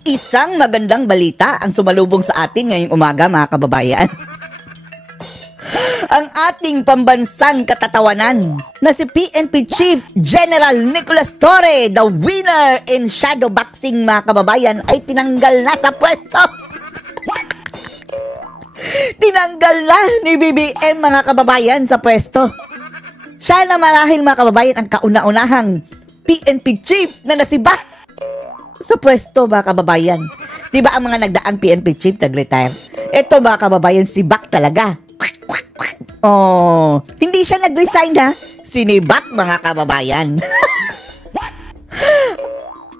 Isang magandang balita ang sumalubong sa atin ngayong umaga, mga kababayan. Ang ating pambansang katatawanan na si PNP Chief General Nicolas Torre, the winner in shadow boxing, mga kababayan, ay tinanggal na sa pwesto. Tinanggal na ni BBM, mga kababayan, sa pwesto. Siya na marahil, mga kababayan, ang kauna-unahang PNP Chief na nasibak sa pwesto, mga kababayan. Diba ang mga nagdaang PNP Chief nag-retire? Ito, mga kababayan, sibak talaga. Oh, hindi siya nag-resign, ha? Sinibak, mga kababayan.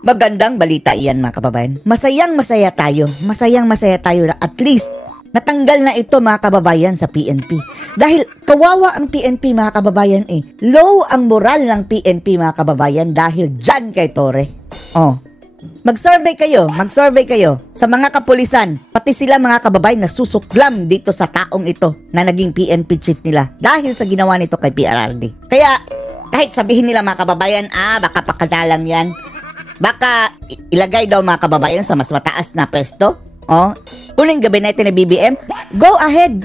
Magandang balita iyan, mga kababayan. Masayang-masaya tayo. Masayang-masaya tayo na at least natanggal na ito, mga kababayan, sa PNP. Dahil kawawa ang PNP, mga kababayan, eh. Low ang moral ng PNP, mga kababayan, dahil dyan kay Torre. Oh. Mag-survey kayo sa mga kapulisan, pati sila, mga kababayan, na susuklam dito sa taong ito na naging PNP chief nila dahil sa ginawa nito kay PRRD. Kaya, kahit sabihin nila, mga kababayan, baka pakadalang yan, baka ilagay daw, mga kababayan, sa mas mataas na pwesto, uling gabinete ni BBM, go ahead,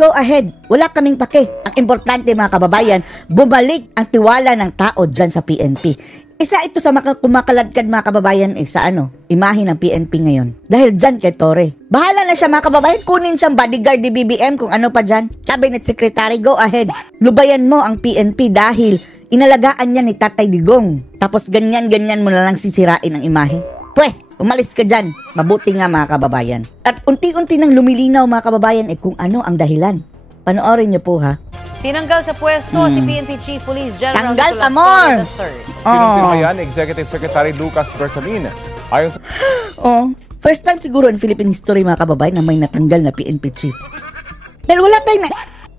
wala kaming pake. Ang importante, mga kababayan, bumalik ang tiwala ng tao dyan sa PNP. Isa ito sa kumakaladkad, mga kababayan, sa imahe ng PNP ngayon. Dahil dyan kay Torre. Bahala na siya, mga kababayan, kunin siyang bodyguard ni BBM kung ano pa dyan. Cabinet Secretary, go ahead. Lubayan mo ang PNP dahil inalagaan niya ni Tatay Digong. Tapos ganyan-ganyan mo na lang sisirain ang imahe. Pweh, umalis ka dyan. Mabuti nga, mga kababayan. At unti-unti nang lumilinaw, mga kababayan, kung ano ang dahilan. Panoorin niyo po, ha. Tinanggal sa pwesto si PNP Chief Police General Tanggal Nicolas Amor! Torre III. Pinumpirmayan ni Executive Secretary Lucas Bersamin. Ayon sa First time siguro in Philippine history, mga kababayan, na may natanggal na PNP Chief. Dahil wala tayong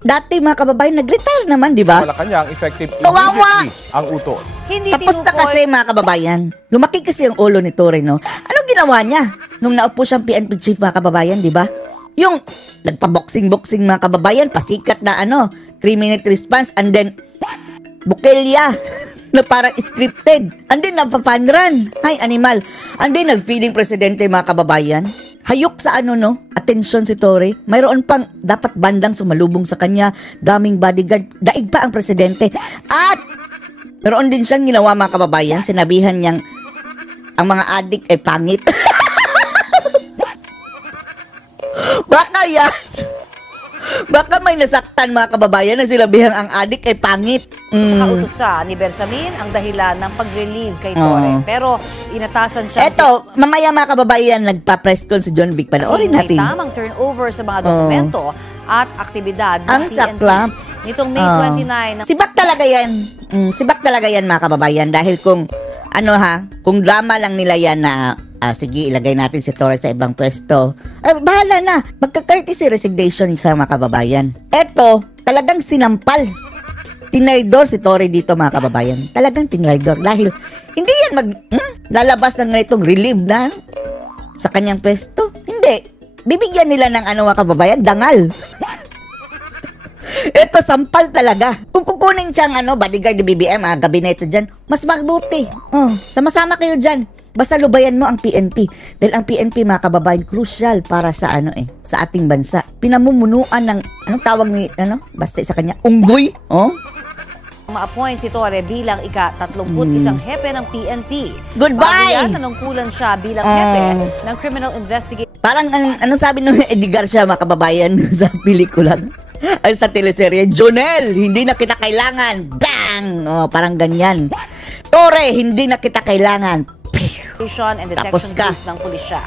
dati, mga kababayan, nag-retire naman, di ba? Malacanang, effective Kawawa! immediately ang utos. Hindi Tapos na kasi, mga kababayan. Lumaki kasi ang ulo ni Torre, no? Anong ginawa niya nung naupo siyang PNP Chief, mga kababayan, di ba? Yung nagpa-boxing-boxing, mga kababayan, pasikat na 3-minute response, and then bukelya na parang scripted, and then nagpa-fun run. Ay, animal. And then nag-feeling presidente, mga kababayan. Hayok sa atensyon si Torre. Mayroon pang dapat bandang sumalubong sa kanya, daming bodyguard, daig pa ang presidente. At meron din siyang ginawa, mga kababayan, sinabihan niyang ang mga adik ay pangit. Baka may nasaktan, mga kababayan, na sinabihang ang adik ay pangit. Sa kautusan ni Bersamin ang dahilan ng pag-relieve kay Torre. Pero inatasan siya. Eto, mamaya, mga kababayan, nagpa-press con si John Vic. Panoorin natin. May tamang turnover sa mga dokumento at aktibidad ng ang PNP. saklap. Nitong May 29. Sibak talaga yan. Sibak talaga yan, mga kababayan. Dahil kung kung drama lang nila yan na sige, ilagay natin si Torre sa ibang pwesto, bahala na. Magka-courtesy resignation sa mga kababayan. Eto, talagang sinampal. Tinraidor si Torre dito, mga kababayan. Talagang tinraidor. Dahil hindi yan lalabas ng ganitong relief na sa kanyang pwesto. Hindi. Bibigyan nila ng mga kababayan, dangal. Ito, sampal talaga. Kung kukunin siyang bodyguard ni BBM, gabinete dyan, mas mabuti. Sama-sama kayo dyan. Basta lubayan mo ang PNP. Dahil ang PNP, mga kababayan, crucial para sa sa ating bansa. Pinamumunuan ng, tawag ni, basta sa kanya, unggoy. Ma-appoint si Torre bilang ika-31 hepe ng PNP. Goodbye! Bago yan, nanungkulan siya bilang hepe ng Criminal Investigation. Parang, sabi nung Edgar siya, mga kababayan, sa pelikula, ay sa teleserye, Jonel, hindi na kita kailangan. Bang! Parang ganyan. Torre, hindi na kita kailangan. And Tapos Detection ka. Group ng pulisya.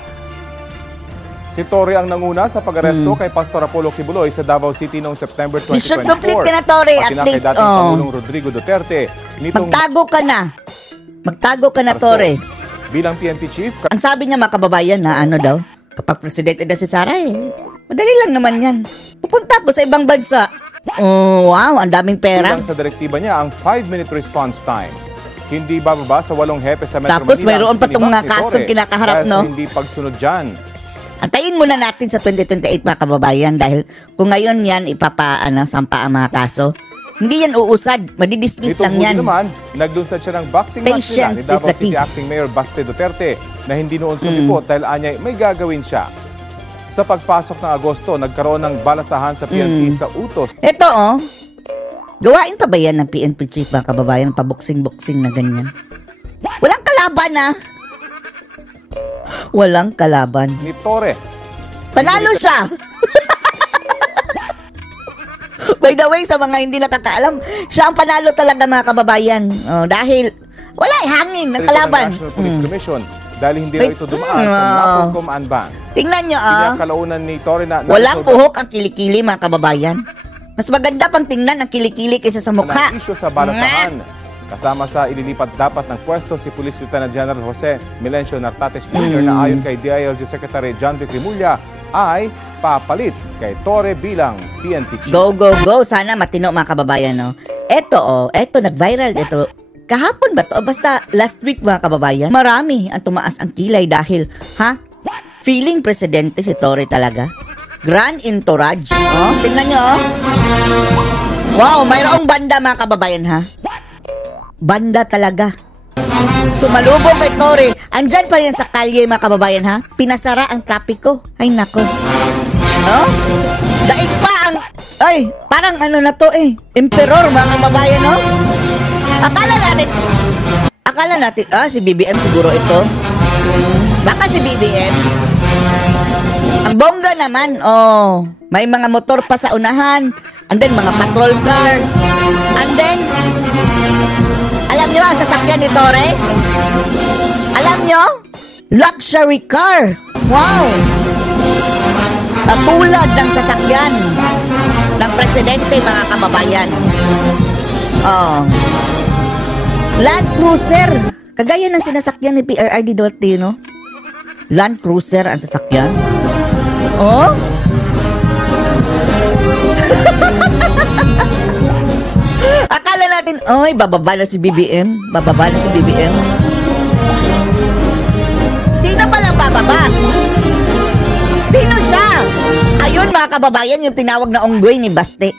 Si Torre ang nanguna sa pag-aresto kay Pastor Apollo Kibuloy sa Davao City noong September 2024. Mission complete ka na, Torre, at Pati na kay least. dating Pangulong Rodrigo Duterte. Magtago ka na. Magtago ka na, Torre. Bilang PNP chief, Ang sabi niya, mga kababayan, na daw, kapag presidente na si Sara, madali lang naman yan. Pupunta ko sa ibang bansa. Wow, ang daming pera. bilang sa direktiba niya ang 5-minute response time. Hindi bababa sa 8 hepe sa Metro Tapos Manila. mayroon pa tong mga Sinibak ni kasong Torre kinakaharap, dahil no? sa hindi pagsunod dyan. Antayin muna natin sa 2028, mga kababayan, dahil kung ngayon yan sampa ang mga kaso, Hindi yan uusad. Madidismiss Nitong lang huli yan. naman, naglunsad siya ng boxing match nila Patience ni is Davao the City key. Acting Mayor Baste Duterte na hindi noon sumipot dahil anyay may gagawin siya. Sa pagpasok ng Agosto, nagkaroon ng balasahan sa PNP sa utos. Ito gawain pa ba yan ng PNP chief mga kababayan? Paboksing-boksing na ganyan. Walang kalaban Walang kalaban. Ni Torre. Panalo siya! By the way, sa mga hindi nakakaalam, siya ang panalo talaga mga kababayan. Dahil wala hangin ng kalaban. National Police Commission dahil hindi raw ito dumaan sa Napolcom Anban. Tingnan nyo Kalaunan ni Torre na walang puhok ang kilikili mga kababayan. Mas maganda pang tingnan ang kilikili kaysa sa mukha. Isyo sa balasahan. Kasama sa ililipat dapat ng pwesto si Police Lieutenant General Jose Melencio Nartates Jr. na ayon kay DILG Secretary John Vic Rimulya ay papalit kay Torre bilang PNP chief. Go, go, go. Sana matino mga kababayan, no? Eto, nag-viral ito. Kahapon ba to? Basta last week mga kababayan, marami ang tumaas ang kilay dahil, feeling presidente si Torre talaga. Grand entourage. Tingnan nyo, Wow, mayroong banda mga kababayan, Banda talaga. Sumalubong kay Torre. Andyan pa yan sa kalye mga kababayan, Pinasara ang trapiko. Ay, nako. Daig pa ang... Ay, parang ano na to Emperor mga kababayan, Akala natin, si BBM siguro ito. Baka si BBM. Ang bongga naman, may mga motor pa sa unahan. And then, mga patrol car. And then, alam nyo ang sasakyan ni Torre? Alam nyo? Luxury car. Wow! Katulad ng sasakyan ng presidente mga kababayan. Land Cruiser. Kagaya ng sinasakyan ni PRRD Duterte, no? Land Cruiser ang sasakyan. Akala natin, bababa na si BBM. Bababa na si BBM. Sino palang bababa? Sino siya? Ayun mga kababayan, yung tinawag na onggoy ni Baste.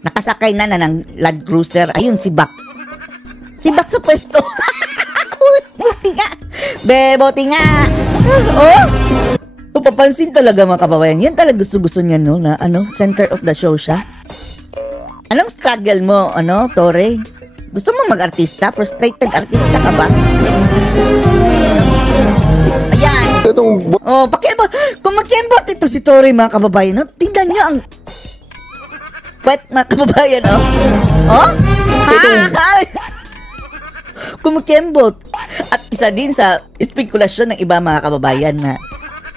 Nakasakay na ng Land Cruiser. Ayun si Bak. Si Bak sa pwesto. Buti nga. Buti nga. Papansin talaga mga kababayan. Yan talaga gusto niya, no? Na center of the show siya. Anong struggle mo, Torre? Gusto mo mag-artista? Frustrated artista ka ba? Ayan. Kung mag-kembot ito si Torre, mga kababayan, tingnan niyo ang pwet, mga kababayan, Kung mag-kembot. At isa din sa espekulasyon ng iba, mga kababayan, na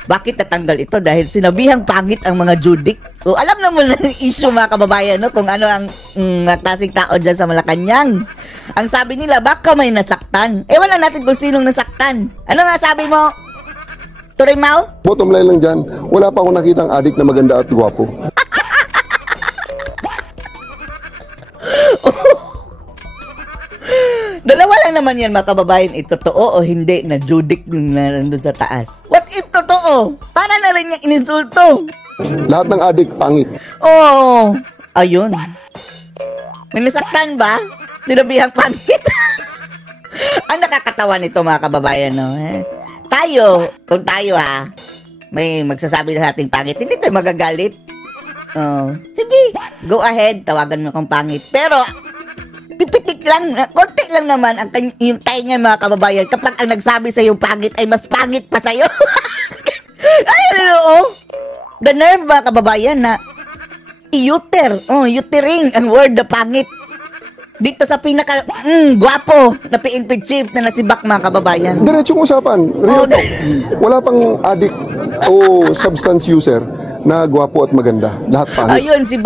bakit natanggal ito? Dahil sinabihang pangit ang mga judik. Alam naman ng issue mga kababayan, kung ano ang klaseng tao dyan sa Malacanang. Ang sabi nila, baka may nasaktan. Wala natin kung sinong nasaktan. Ano nga sabi mo, Turimao? Bottom line lang dyan, wala pa akong nakitang adik na maganda at gwapo. Dalawa lang naman yan mga kababayan, totoo o hindi na judik yung nandun sa taas. What if totoo? Para na rin niyang ininsulto. Lahat ng adik, pangit. Ayun. May nasaktan ba? Sinabihang pangit. Ang nakakatawa nito mga kababayan, no? Kung tayo may magsasabi na sa ating pangit, hindi tayo magagalit. Sige, go ahead, tawagan mo kung pangit. Pero, pipitik lang, konti lang naman yung tayo niya mga kababayan kapag ang nagsabi sa yung pangit ay mas pangit pa sa'yo. Ay, the nerve mga kababayan na utering ang word na pangit. Dito sa pinaka gwapo na PNP chief na nasibak mga kababayan. Diretsong usapan. Wala pang adik o substance user na gwapo at maganda. Lahat pangit. Ayun, si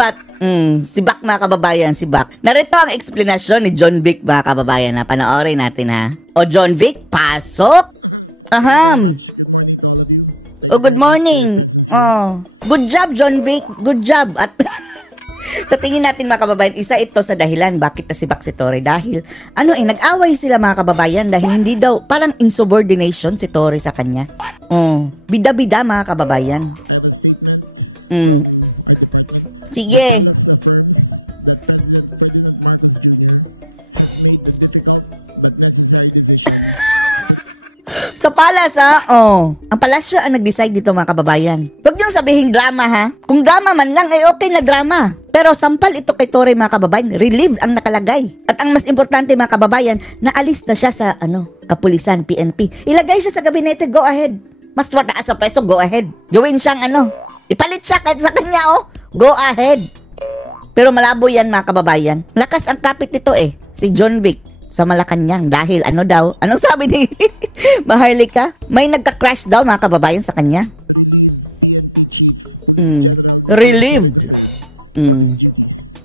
Bak mga kababayan, si Bak. Narito ang explanation ni John Vic mga kababayan. Panoorin natin John Vic, pasok! Thank you very much. Good morning to all of you. Thank you good very much morning. for your presence here. Good job, John Vic. Good job. At sa tingin natin mga kababayan, isa ito sa dahilan bakit nasibak si Torre. Dahil, nag-away sila mga kababayan dahil hindi daw, parang insubordination si Torre sa kanya. Bida-bida mga kababayan. I have a statement from our department. Sige. The palace affirms that President Ferdinand Marcos Jr. has made the difficult but necessary decision Sa palas, ha? Ang palasyo ang nag-decide dito, mga kababayan. Huwag niyong sabihin drama, ha? Kung drama man lang, ay okay na drama. Pero sampal ito kay Torre, mga kababayan. Relieved ang nakalagay. At ang mas importante, mga kababayan, naalis na siya sa, kapulisan, PNP. Ilagay siya sa gabinete, go ahead. Mas mataas sa pwesto, go ahead. Gawin siyang, ipalit siya sa kanya, go ahead. Pero malabo yan, mga kababayan. Lakas ang kapit nito, si John Vic sa Malacanang dahil anong sabi ni Maharlika? May nagka-crash daw, mga kababayan, sa kanya. Relieve PNP Chief Police General Nicolas Torre III of his duties.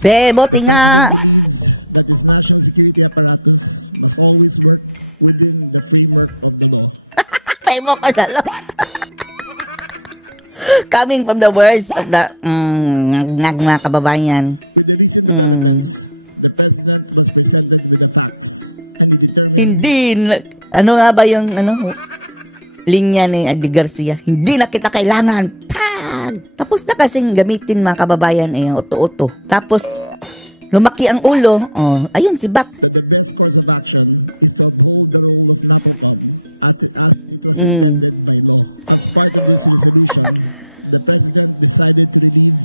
Buti The nga. President believes that his national security apparatus must always work within the framework of the law. Framework of the law. Coming from the words of the mga kababayan. With the recent developments, the President was presented with the facts and he determined Ano nga ba yung linya ni Adi Garcia? Hindi na kita kailangan. Tapos na kasing gamitin, mga kababayan, yung uto-uto. Tapos lumaki ang ulo. Ayun si Bat. that the best course of action is to uphold the role of NAPOCOM as it was intended by law. As part of this resolution, the President decided to relieve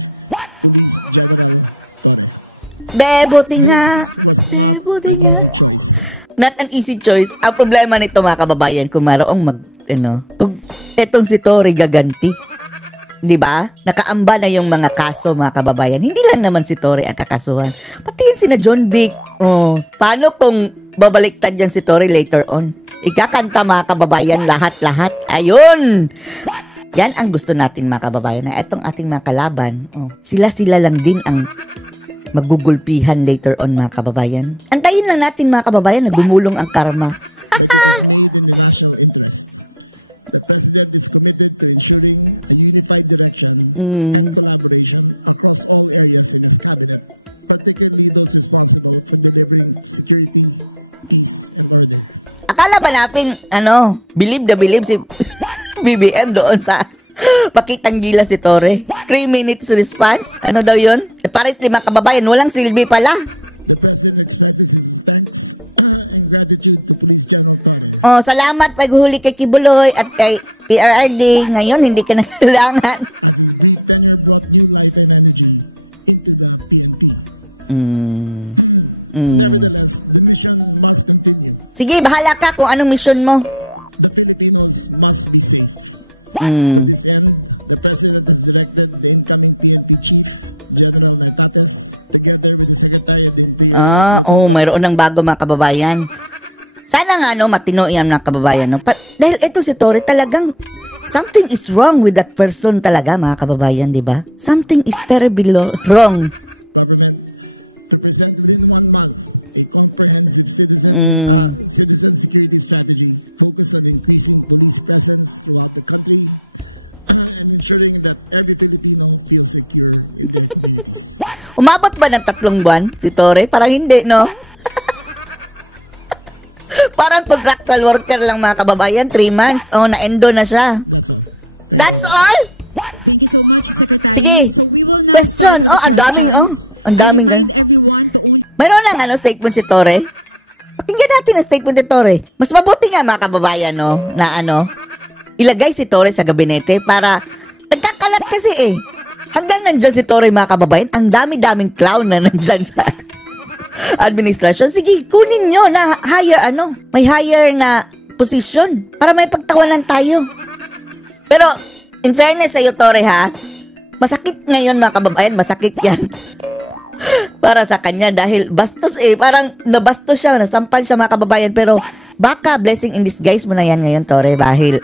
Police General Torre. Buti nga. This was not an easy choice. Not an easy choice. Ang problema nito, mga kababayan, kung mayroong kung etong si Torre gaganti. 'Di ba? Nakaamba na yung mga kaso, mga kababayan. Hindi lang naman si Torre ang kakasuhan. Pati yung sina John Vic. Paano kung babaliktad yan si Torre later on? Ikakanta, mga kababayan, lahat-lahat. Ayun! Yan ang gusto natin, mga kababayan, na itong ating mga kalaban, sila-sila lang din ang magugulpihan later on, mga kababayan. Antayin lang natin, mga kababayan, na gumulong ang karma. But it is made in the national interest. The President is committed to ensuring a unified direction and collaboration across all areas in his cabinet, particularly those responsible for delivering security, peace, and order. Akala ba natin, believe na believe si BBM doon sa pakitang gila si Torre? 3 minutes response? Ano daw yun? Apparently, mga kababayan, walang silbi pala. The President expresses his thanks and gratitude to Police General Torre. Salamat paghuli kay Kibuloy at kay PRRD. Ngayon, hindi ka na kailangan. As his brief tenure brought new life and energy into the PNP. Nevertheless, the mission must continue. Sige, bahala ka kung anong mission mo. The Filipinos must be safe. To this end, the President has directed the incoming PNP Chief, General Nartates, together with the Secretary of the Interior. Mayroon ng bago, mga kababayan. Sana nga, matino yan, mga kababayan. Dahil ito si Torre, talagang something is wrong with that person talaga, mga kababayan, di ba? Something is terribly wrong. Government to present within 1 month a comprehensive citizen security strategy focused on increasing police presence throughout the country and ensuring that every Filipino feels secure in their communities. Umabot ba ng 3 buwan si Torre? Parang hindi, no? Parang contractual worker lang, mga kababayan. 3 months. Na-endo na siya. That's all. That's all? Thank you so much, Secretary. Sige. So we will now start with the questions. Ang I daming remind everyone to only... Mayroon lang statement si Torre. Pakinggan natin ang statement ni Torre. Mas mabuti nga, mga kababayan, na ilagay si Torre sa gabinete para nagkakalat kasi Hanggang nandyan si Torre, mga kababayan, ang dami-daming clown na nandyan sa administrasyon. Sige, kunin nyo na may higher na position para may pagtawanan tayo. Pero, in fairness sa'yo, Torre, masakit ngayon, mga kababayan, masakit yan. Para sa kanya dahil bastos parang nabastos siya, nasampal siya, mga kababayan. Pero baka blessing in disguise mo na yan ngayon, Torre, dahil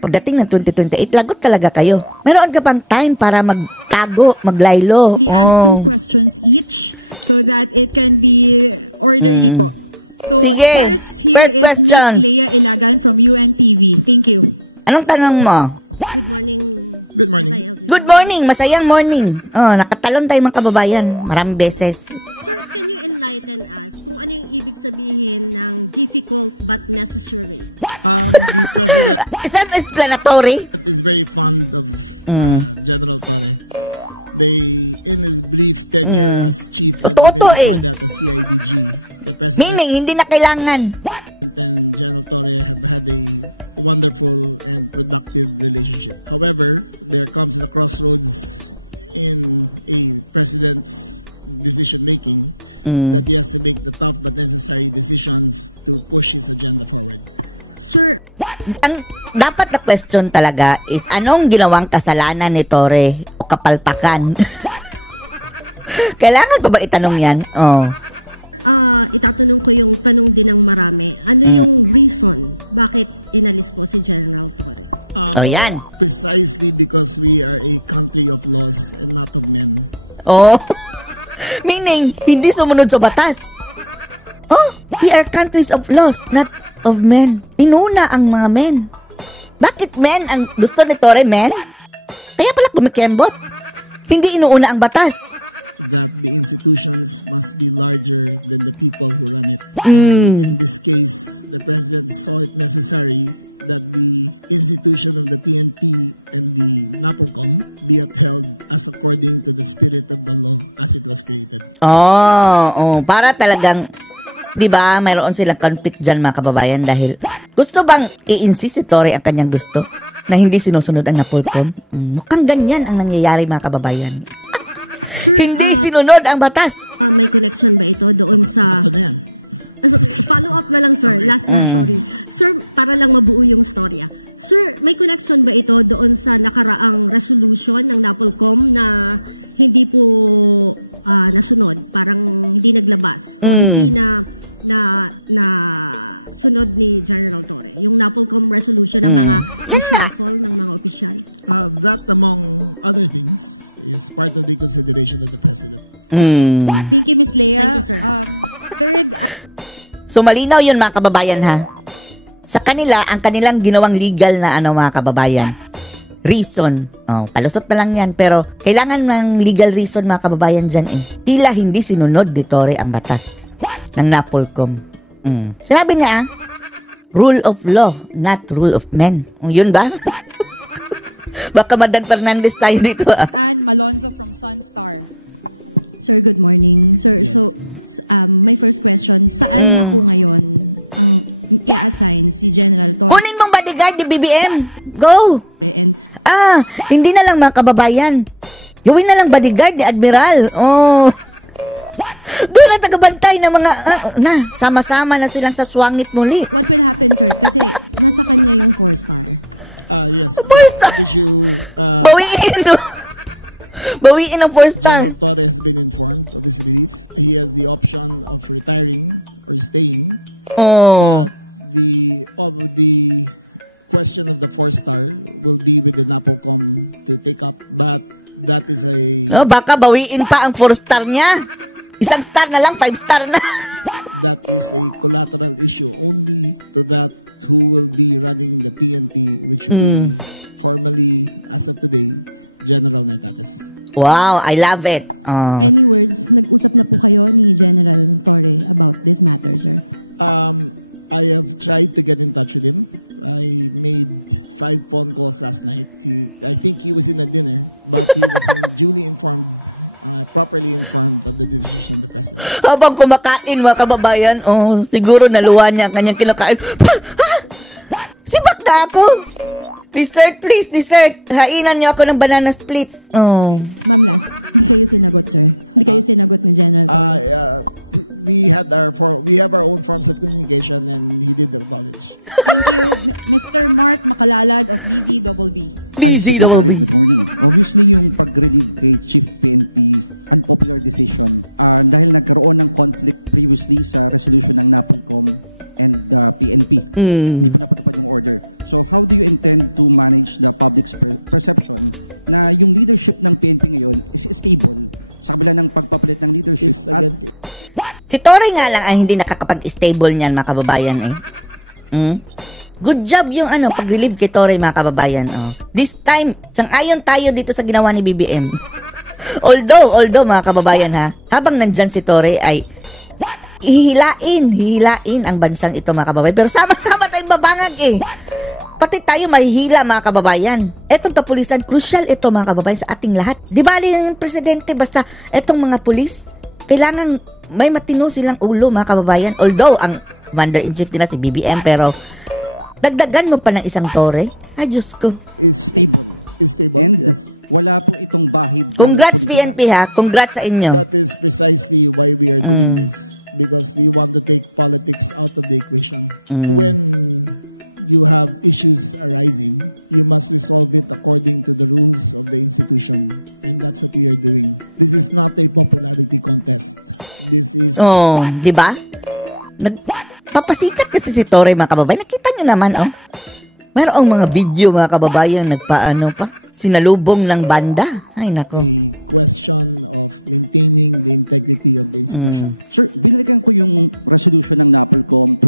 pagdating ng 2028, lagot talaga kayo. Meron ka pang time para magtago, maglaylo. We ask 2 questions each so that it can be orderly po. So Sige. first here First is question. Ms. Leia Ilagan from UNTV. Thank you. Anong tanong mo? Good morning. Good morning. Good morning, masayang morning. Nakatalon tayo, mga kababayan, maraming beses. Sir, can you enlighten us kung ano yung ibig sabihin ng difficult but necessary? The President Self-explanatory. is very fond of General Torre. in his brief tenure as chief and Totoo even before eh. that as CIDG, the president Meaning, hindi na kailangan. and General Torre have had a wonderful and productive relationship. However, there comes a crossroads in a president's decision making that he has to make the tough but necessary decisions to push his agenda forward. Sir, Ang dapat na question talaga is anong ginawang kasalanan ni Torre o kapalpakan? Kailangan pa ba itanong yan? Oh. itatanong ko yung tanong din ng marami. Ano yung reason bakit inalis po si General Torre? Yan. Precisely because we are a country of laws and not of men. Oh. Meaning, hindi sumunod sa batas. Oh, we are countries of laws, not of men. Inuna ang mga men. Bakit men ang gusto ni Torre, men? Kaya pala kumikembot. Hindi inuuna ang batas. That the institutions must be larger than the people who run it. And in this case, the president saw it necessary that the institution of the PNP and the NAPOLCOM be upheld as according to the spirit of the law as it was created. Para talagang, di ba, mayroon silang conflict dyan mga kababayan dahil gusto bang i-insist si Torre ang kanyang gusto na hindi sinusunod ang NAPOLCOM? Mukhang ganyan ang nangyayari mga kababayan. Sir, Hindi sinunod ang batas. may connection ba ito doon sa... Ito na yan. Follow up na lang, sir. Last na, sorry. Sir, para lang mabuo yung storya. Sir, may connection ba ito doon sa nakaraang resolution ng NAPOLCOM na hindi po nasunod? Parang hindi naglabas o hindi na sunod ni General Torre? Yung NAPOLCOM resolution ng mga reshuffle ng mga opisyal? That, among other things, is part of the consideration of the president. Thank you, Ms. Lea. Thank you, sir. Third, So malinaw yun mga kababayan ha. Sa kanila, ang kanilang ginawang legal na mga kababayan. Reason. Palusot na lang yan. Pero kailangan ng legal reason mga kababayan dyan eh. Tila hindi sinunod ni Torre ang batas ng NAPOLCOM. Sinabi niya rule of law, not rule of men. Yun ba? Baka Madan Fernandez tayo dito Anne Malonzo from Sunstar. Sir, good morning. Sir, Yes. so my first question, saan na po ngayon ang i-assign si General Torre? Kunin mong bodyguard ni BBM. Go! And Hindi na lang mga kababayan. Gawin na lang bodyguard ni Admiral. Doon na tagabantay ng mga, sama-sama na silang sa swangit muli. what will happen, sir? Kasi nasa kanya yung 4-star. Yes. First, That issue, bawiin, no? Bawiin ang 4-star. General Torre has been informed of his relief. He has the option of retiring or staying. But the question of the 4-star will be with the NAPOLCOM to take up. But that is Baka bawiin pa ang 4-star niya. Isang star na lang, 5-star na. that is a collateral issue only to that who will be running the PNP, which will be formally, as of today, General Nartates. Wow, I love it. Any words, nag-usap na po kayo ni General Torre about this matter, sir? I have tried to get in touch with him. I made 5 phone calls last night. I think he was in a dinner, but he was duly informed, properly informed of the decision of the president. Habang kumakain mga kababayan, siguro naluwa niya ang kanyang kinakain. Sibak na ako. Dessert, please, dessert. Hainan niyo ako ng banana split. Ma'am, last, hindi kayo sinagot, sir? Hindi kayo sinagot ni General Torre? We have our own forms of communication, and he did acknowledge. Thank you, Mr. Mark Makalalad of DZBB. Secretary, good morning. Obviously, yung pag-relieve kay Chief PNP, unpopular decision. Dahil nagkaroon ng conflict previously sa resolution ng NAPOLCOM and the PNP. Hindi po napatupad yung order. So how do you intend to manage the public's perception na yung leadership ng PNP ngayon is stable sa kabila ng pagpapalit ng leadership? Si Torre nga lang ay hindi nakakapag-stable niyan mga kababayan Good job yung pag-relieve kay Torre mga kababayan. This time, sang-ayon tayo dito sa ginawa ni BBM. although mga kababayan habang nandyan si Torre ay hihilain ang bansang ito mga kababayan. Pero sama-sama tayong babangag eh. Pati tayo mahihila mga kababayan. Etong kapulisan, crucial ito mga kababayan sa ating lahat. Di ba yung presidente, basta etong mga pulis, kailangan may matino silang ulo mga kababayan. Although ang commander-in-chief nila si BBM, pero dagdagan mo pa ng isang Torre. Ay, Diyos ko. Is Stable. And yes. wala po itong bahid ng Congrats politika. PNP ha. Congrats sa inyo. That is precisely why we are doing this. Because we want to take politics out of the equation. When you have issues arising, you must resolve it according to the rules of the institution. And that's what we are doing. This is not a popularity contest. This is... Oh, di ba? Nagpapasikat kasi si Torre mga kababayan. Nakita nyo naman, oh. Mayroong mga video mga kababayan nagpaano pa. Sinalubong ng banda. Ay, nako. a question of maintaining the integrity of the institution. Sir, binalikan ko yung resolution ng NAPOLCOM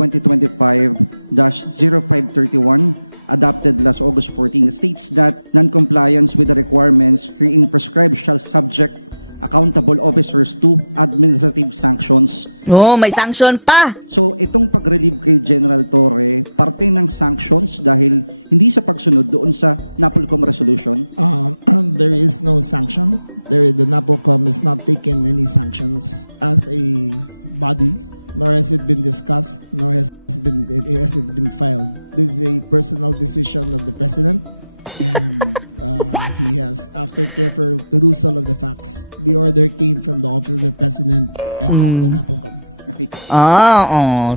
2025-0531 adopted last August 14. It states that non-compliance with the requirements herein prescribed shall subject accountable officers to administrative sanctions. Oh, may sanction pa. So, itong pag-relieve kay General Torre, parte ng sanctions dahil hindi sa pagsunod doon sa NAPOLCOM resolution. There is no sanction. The NAPOLCOM has not taken any sanctions as a body, nor has it been discussed, nor has it been filed. This is a personal decision of the President. And he has, after careful perusal of the facts, the order came from the office of the President and not the NAPOLCOM. Okay.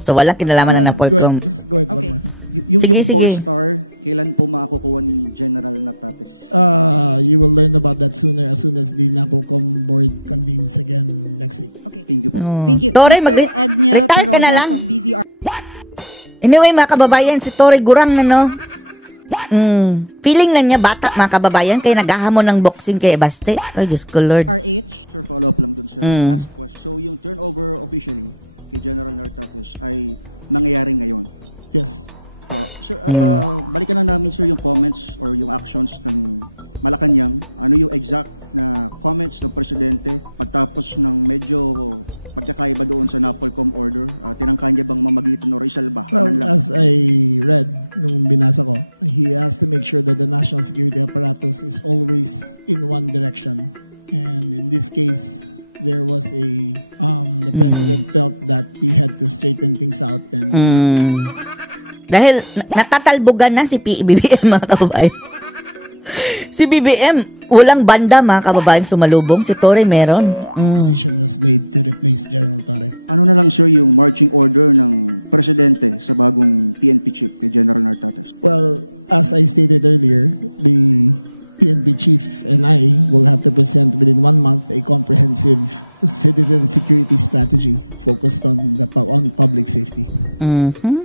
So walang kinalaman ng NAPOLCOM. Just go ahead, Okay. one more. Yung Sige. 4-star, kailan po makakukuha ni General Nartates? You will learn about that sooner as soon as the NAPOLCOM board convenes again next week. Okay. Thank you po. Thank you. Torre, Mr. Edniel retire ka na Perosa lang. from DZR. Anyway, mga kababayan, si Torre Gurang na, no? Feeling na niya bata, mga kababayan, kaya naghahamon ng boxing kay Baste. Ay, Diyos ko, Lord. RH. Sir, follow up lang dun sa last question. So, yung turnover officially kay General Nartates ay mangyayari ngayon. Yes. Sir, balikan lang namin, sir, yung comments or yung actions ng Malacanang. Ano yung exact na comments ng Presidente pagtapos ng medyo pagkakaiba doon sa NAPOLCOM order? Tinangka niya bang mamagitan o isalba? Well, as I read nung binasa ko, he has to make sure that the national security apparatus is always in one direction. And in this case, there was the President felt that he had to straighten things out. And Dahil natatalbogan na si BBM, mga kababayan. Si BBM, walang banda, mga kababayan, sumalubong. Si Torre meron. decision was made to replace General Torre. Ano na lang, sir, yung marching order ng Presidente sa bagong PNP chief kay General Nartates? Well, as I stated earlier, the PNP chief and I will have to present within 1 month a comprehensive citizen security strategy focused on public safety.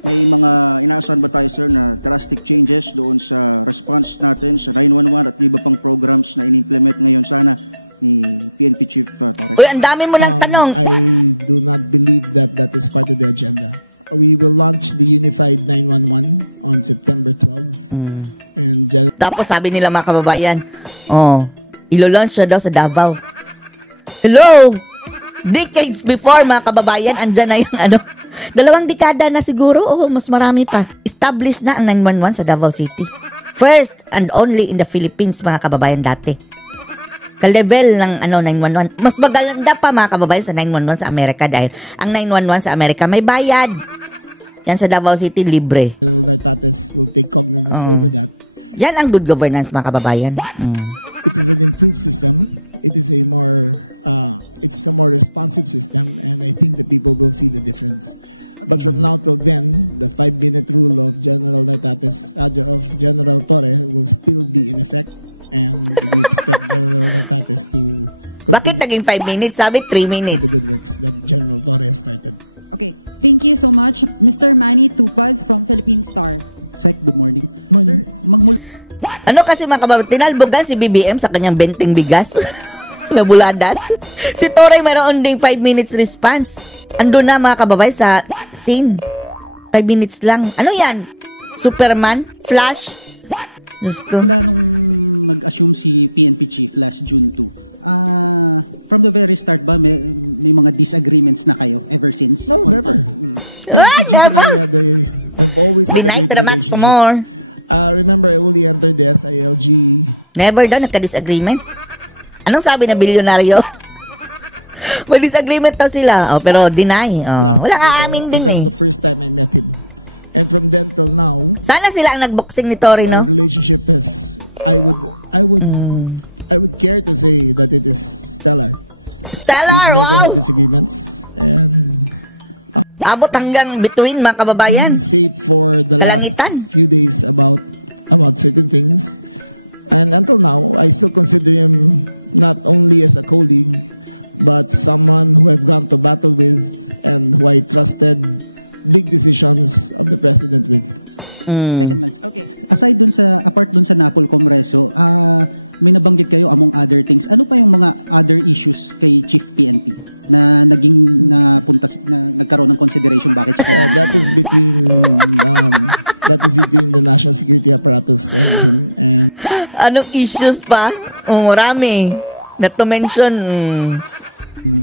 May mga inaasahan ba tayo, sir, na drastic changes doon sa response natin sa 911 at iba pang programs na in-implement ngayon sana ni PNP Chief Torre? Uy, ang dami mo ng tanong. I do not believe that that is part of the agenda. We will launch the Unified 911 on September 12. And Tapos sabi nila, mga kababayan, ilo-launch siya daw sa Davao. Hello! Decades before, mga kababayan, andyan na yung 2 dekada na siguro, mas marami pa. Established na ang 911 sa Davao City. First and only in the Philippines, mga kababayan, dati. Ka-level ng 911. Mas maganda pa, mga kababayan, sa 911 sa Amerika dahil ang 911 sa Amerika may bayad. Yan sa Davao City, libre. Nartates will take cognizance over that. Yan ang good governance, mga kababayan. It is an improved system. It is a more responsive system, and I think the people will see the difference. But from now till then, the 5-minute rule of General Nartates, of General Torre, will still be in effect, and we expect General Nartates to Bakit naging 5 minutes? Sabi 3 minutes. the good works that General Torre has started. Okay. Thank you so much. Mr. Manny Tupaz from Philippine Star. Sec, good morning. Morning. Sir, Ano kasi, mga kababayan, tinalbogan si BBM sa kanyang benteng bigas. Nabuladas. Si Torre mayroon ding 5 minutes response. Ando na, mga kababayan, sa scene. 5 minutes lang. Ano yan? Superman? Flash? Diyos ko. Wala nung nag-assume si PNP Chief last June 2, From the very start ba, may mga disagreements na kayo ever since? No, never. Never. I've always had a Deny great to the match relationship. more. Remember, I only entered the SILG. Never daw nagka-disagreement. Anong sabi na bilyonaryo? May disagreement daw sila. Oh, pero deny. Oh. Walang aamin din That's eh. the first time I met him. And from then till now, Sana sila ang nagboxing ni Tory, our no? relationship is, I would care to say that it is stellar. Stellar, We've never wow! had disagreements. And Abot hanggang between mga kababayan. save for the Kalangitan. last few days about certain things. And until now, I still consider him not only as a colleague, but someone who I've gone to battle with and who I trusted big decisions of the president with. Second Lance. Okay. Apart dun sa Napolcom Reso, may nabanggit kayo among other things. Ano pa yung mga other issues kay Chief PNP na nagkaroon ng consideration bakit siya kaya? That is between the national security apparatus and him. And Anong issues pa? Oh, marami. Not to mention,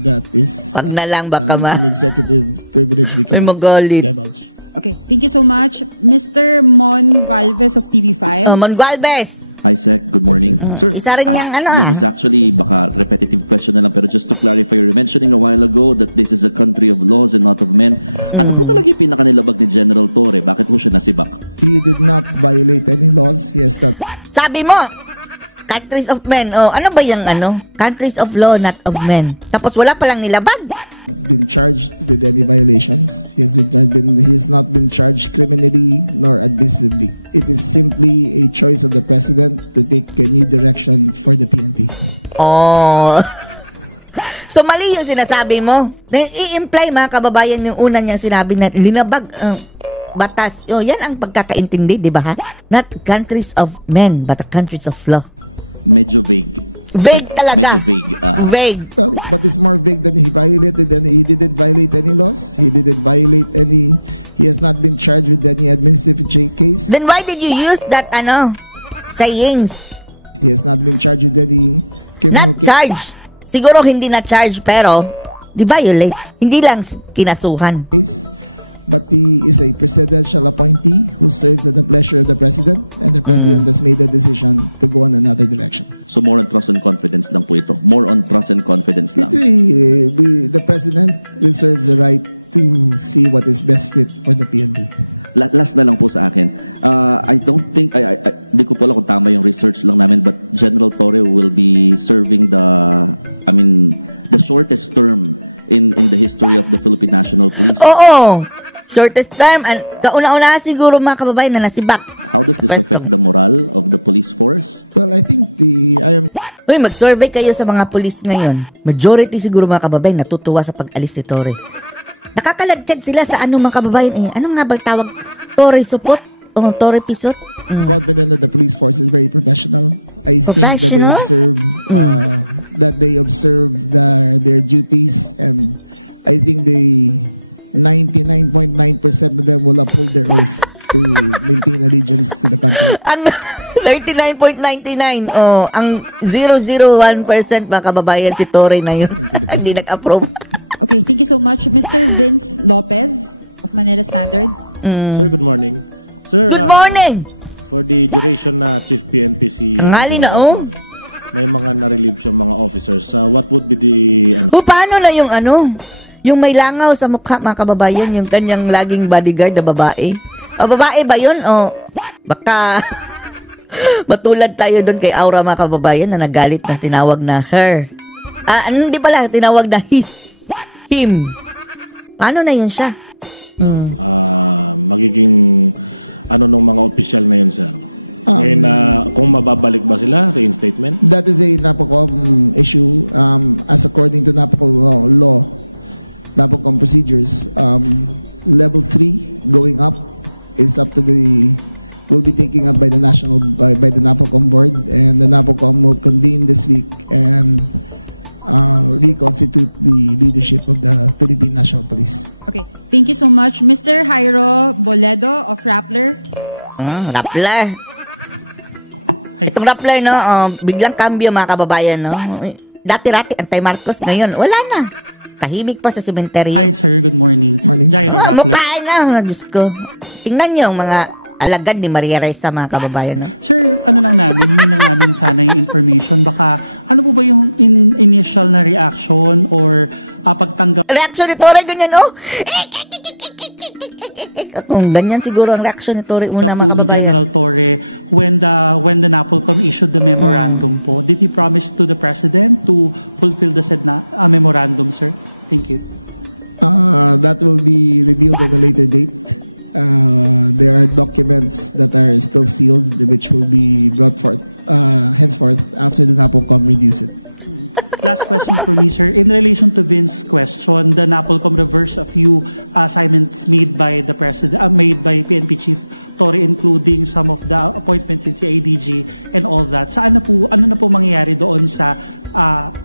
that is pag na lang baka an executive privilege we may cannot magalit. divulge. Okay, thank you so much. Mr. Mon Galvez of TV5. Oh, Mongualbes. Hi, Sec. Good morning. Sir, Isa rin yang this is actually baka repetitive question na lang, pero just to clarify, you were mentioning a while ago that this is a country of laws and not of men. Ano po talaga yung pinakanilabag ni General Torre? Bakit po siya nasibak? He did not violate any laws. He has not. Sabi mo, countries of men. Oh, ano ba yung ano? Countries of law, not of men. Tapos wala palang nilabag. Been charged with any violations. He has not been charged criminally nor admissively. It is simply a choice of the president to take a new direction for the PNP. Oh. So mali yung sinasabi mo. I-imply mga kababayan yung una niyang sinabi na linabag batas. Oh, yan ang pagkakaintindi, di ba ha? Not countries of men, but countries of law. Medyo vague. Vague talaga. Medyo vague. Vague. But it's more vague than he violated. Than he didn't violate any laws. He didn't violate any. He has not been charged with any administrative case. Then why did you use that sayings? He has not been charged with any criminal Not charged. Siguro hindi na charged pero di violate. Hindi lang kinasuhan. case. But he is a presidential appointee who serves at the pleasure of the president, and the president has made a decision to go in another direction. So more on trust and confidence lang po ito. More on trust and confidence lang. The president reserves the right to see what is best fit for the PNP. Last na lang po sa akin. I don't think, hindi ko po alam kung tama yung research lang namin, but General Torre will be serving the shortest term in the history of the Philippine National Police. Oo. Shortest term. Kauna-una siguro mga kababayan na nasibak. How does this affect the morale of the police force? Well, I think Uy, mag-survey kayo sa mga pulis ngayon. Majority siguro mga kababayan natutuwa sa pag-alis ni Torre. Nakakaladkad sila sa mga kababayan eh. Ano nga bang tawag? Torre supot? O Torre pisot? confident that the police force is very professional. I think that they observe their duties, and I think 99.9% of them will uphold their oath to maintain allegiance to the country. Ang 99.99, ang 001% mga kababayan si Torre na yun. Hindi nag-approve. Okay, thank you so much. Mr. Vince Lopez of Manila Standard. Sir, good morning. Sir, Good morning! For the duration na Chief PNP si... Ang hali na, may mga na-relieve siya mga officers. What would be the... Paano na yung yung may langaw sa mukha mga kababayan, yung kanyang laging bodyguard na babae? Babae ba yun? Baka matulad tayo doon kay Aura mga kababayan na nagalit na tinawag na her. Hindi pala, tinawag na him. Paano na yun siya? Magiging nung mga opisyal na yun, sir? Ngayon, kung mababalik ba sila, reinstatement? That is a NAPOCOM issue. As according to NAPOCOM law, NAPOCOM procedures, level 3 going up is up to will be taken up by the by the NAPOCOM board, and the NAPOCOM will convene this week and reconstitute the leadership of the Philippine National Police. Okay, thank you so much. Mr. Jairo Boledo of Rappler. Rappler. Itong Rappler, biglang cambio mga kababayan, dati-rati anti-Marcos, ngayon wala na. Tahimik pa sa sementeryo. Hi sir, good morning. Jairo Rappler. Mukhain na, Diyos ko. Tingnan niyo yung mga alagad ni Maria Ressa, mga kababayan. Sir, ano lang namin, hindi lang namin sana yung information. Baka, ano po ba yung initial na reaction or pagtanggap? Reaction ni Torre, ganyan, oh! Kung ganyan siguro ang reaction ni Torre, una, mga kababayan. General Torre, when the NAPOLCOM issued the memorandum po, did he promise to the President to fulfill the said memorandum, sir? Thank you. That will be revealed at a later date. There are documents that are still sealed, which will be brought forth henceforth after the NAPOLCOM reviews it. Last question for me, sir. In relation to Vince's question, the NAPOLCOM reversed a few assignments made by the President, made by PNP Chief Torre, including some of the appointments in CIDG and all that. Saan na po, ano na po mangyayari doon sa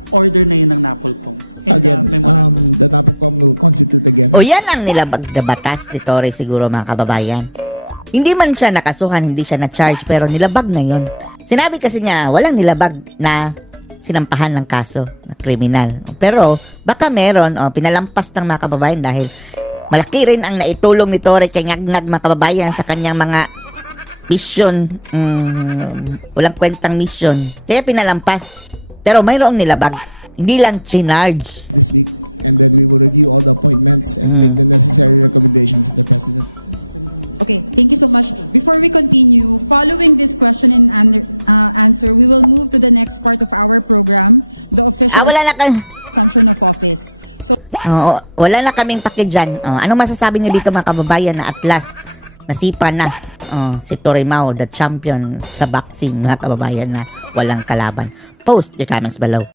order na yun ng NAPOLCOM? Again, the NAPOLCOM will constitute again. O yan ang nilabag na batas ni Torre siguro, mga kababayan. Hindi man siya nakasuhan, hindi siya na-charge, pero nilabag na yun. Sinabi kasi niya, walang nilabag na sinampahan ng kaso na kriminal. Pero baka meron, pinalampas ng mga kababayan dahil malaki rin ang naitulong ni Torre kay Ngagnag, mga kababayan, sa kanyang mga mission. Walang kwentang mission. Kaya pinalampas. Pero mayroong nilabag. Hindi lang chinarge. This week, and then we will review all the appointments and make the necessary recommendations to the President. Okay, thank you so much. Before we continue, following this question and answer, we will move to the next part of our program, the official assumption of office. So, wala na kaming paki dyan. Anong masasabi niyo dito, mga kababayan, na at last nasipa na si Torre Mao, the champion sa boxing, mga kababayan, na walang kalaban? Post your comments below.